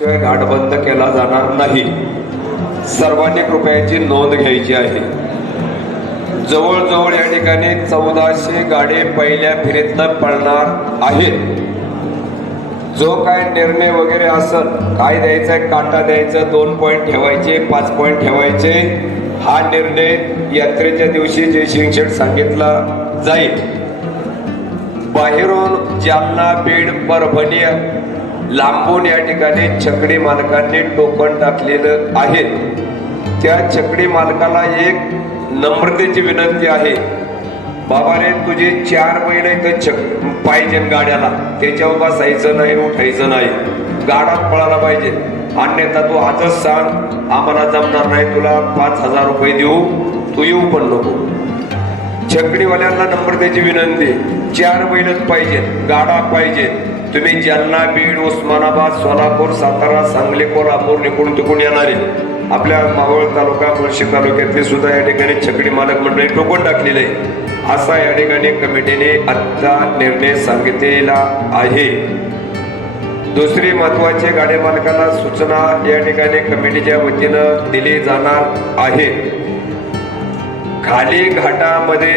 शिवाय घाट बंद केला जाणार नाही। सर्वांनी कृपयाची नोंद घ्यायची आहे। जवळजवळ या ठिकाणी 1400 गाडी पहिल्या फेरीतनं पळणार आहेत। जो काय निर्णय वगैरे असेल, काय द्यायचंय, काटा द्यायचं, 2 पॉइंट ठेवायचे, 5 पॉइंट ठेवायचे, हा निर्णय यात्रेच्या दिवशी जयसिंग शेठ सांगितला जाईल। बाहेरून जालना, बीड, परभणी, लांबून या ठिकाणी छकडी मालकांनी टोकन टाकलेलं आहे। त्या छकडी मालकाला एक नम्रतेची विनंती आहे, बाबा रे तुझे 4 बैल इथं पाहिजे गाड्याला, त्याच्यावर बसायचं नाही, उठायचं नाही, गाडा पळायला पाहिजे, अन्यथा तू आजच सांग आम्हाला जमणार नाही, तुला 5000 रुपये देऊ, तू येऊ पण नको। छकडीवाल्यांना नम्रतेची विनंती, 4 बैलच पाहिजे, गाडा पाहिजे। तुम्ही जालना, बीड, उस्मानाबाद, सोलापूर, सातारा, सांगली, कोल्हापूर, निकुण तिकून येणारे आपल्या मावळ तालुका, मुळशी तालुक्यातले सुद्धा या ठिकाणी छकडी मालक मंडळी टोकन टाकलेले आहे, असा या ठिकाणी कमिटीने आजचा निर्णय सांगितलेला आहे। दुसरी महत्वाची गाडी मालकांना सूचना या ठिकाणी कमिटीच्या वतीनं दिली जाणार आहे। खाली घाटामध्ये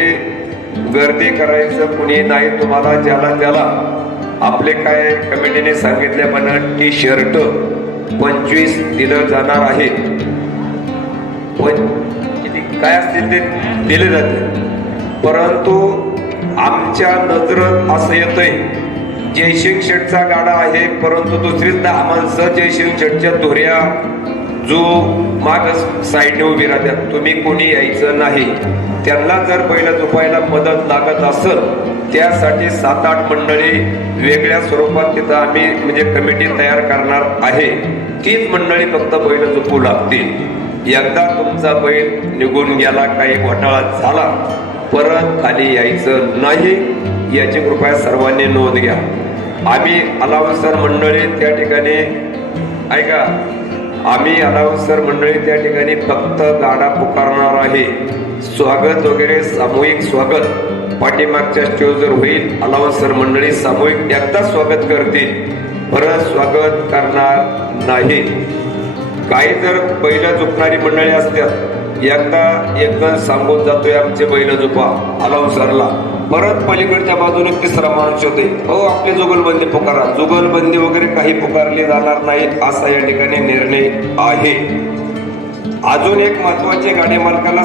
गर्दी करायचं कुणी नाही, तुम्हाला ज्याला त्याला आपले काय कमिटीने सांगितल्याप्रमाणे टी शर्ट 25 दिलं जाणार आहे। पण काय असतील ते दिले जाते, परंतु आमच्या नजरेत असं येतंय जयसिंग शेठचा गाडा आहे, परंतु दुसरी 10 माणसं जयसिंग शेठच्या धुऱ्या जो माग साईडने उभी राहतात, तुम्ही कोणी यायचं नाही। त्यांना जर बैल झोपायला मदत लागत असेल, त्यासाठी 7-8 मंडळी वेगळ्या स्वरूपात तिथं आम्ही म्हणजे कमिटी तयार करणार आहे। तीच मंडळी फक्त बैल झोपू लागतील। एकदा तुमचा बैल निघून गेला, काही घोटाळा झाला, परत खाली यायचं नाही, याची कृपया सर्वांनी नोंद घ्या। आम्ही अलाउन्सर मंडळी त्या ठिकाणी ऐका, आम्ही अलाउन्सर मंडळी त्या ठिकाणी फक्त गाडा पुकारणार आहे। स्वागत वगैरे सामूहिक स्वागत पाठीमागच्या स्टेजवर होईल, अलाउन्सर मंडळी सामूहिक एकदा स्वागत करतील, परत स्वागत करणार नाही। काही जर बैल झोपणारी मंडळी असतात, एकदा एक जण सांगून जातोय आमचे बैल झोपा अलाउन्सरला, परत पलीकडच्या बाजूने तिसरा माणूस होते, हो आपली जुगलबंदी पुकारा, जुगलबंदी वगैरे काही पुकारली जाणार नाही, असा या ठिकाणी निर्णय आहे। अजून एक महत्वाचे गाडी मालकाला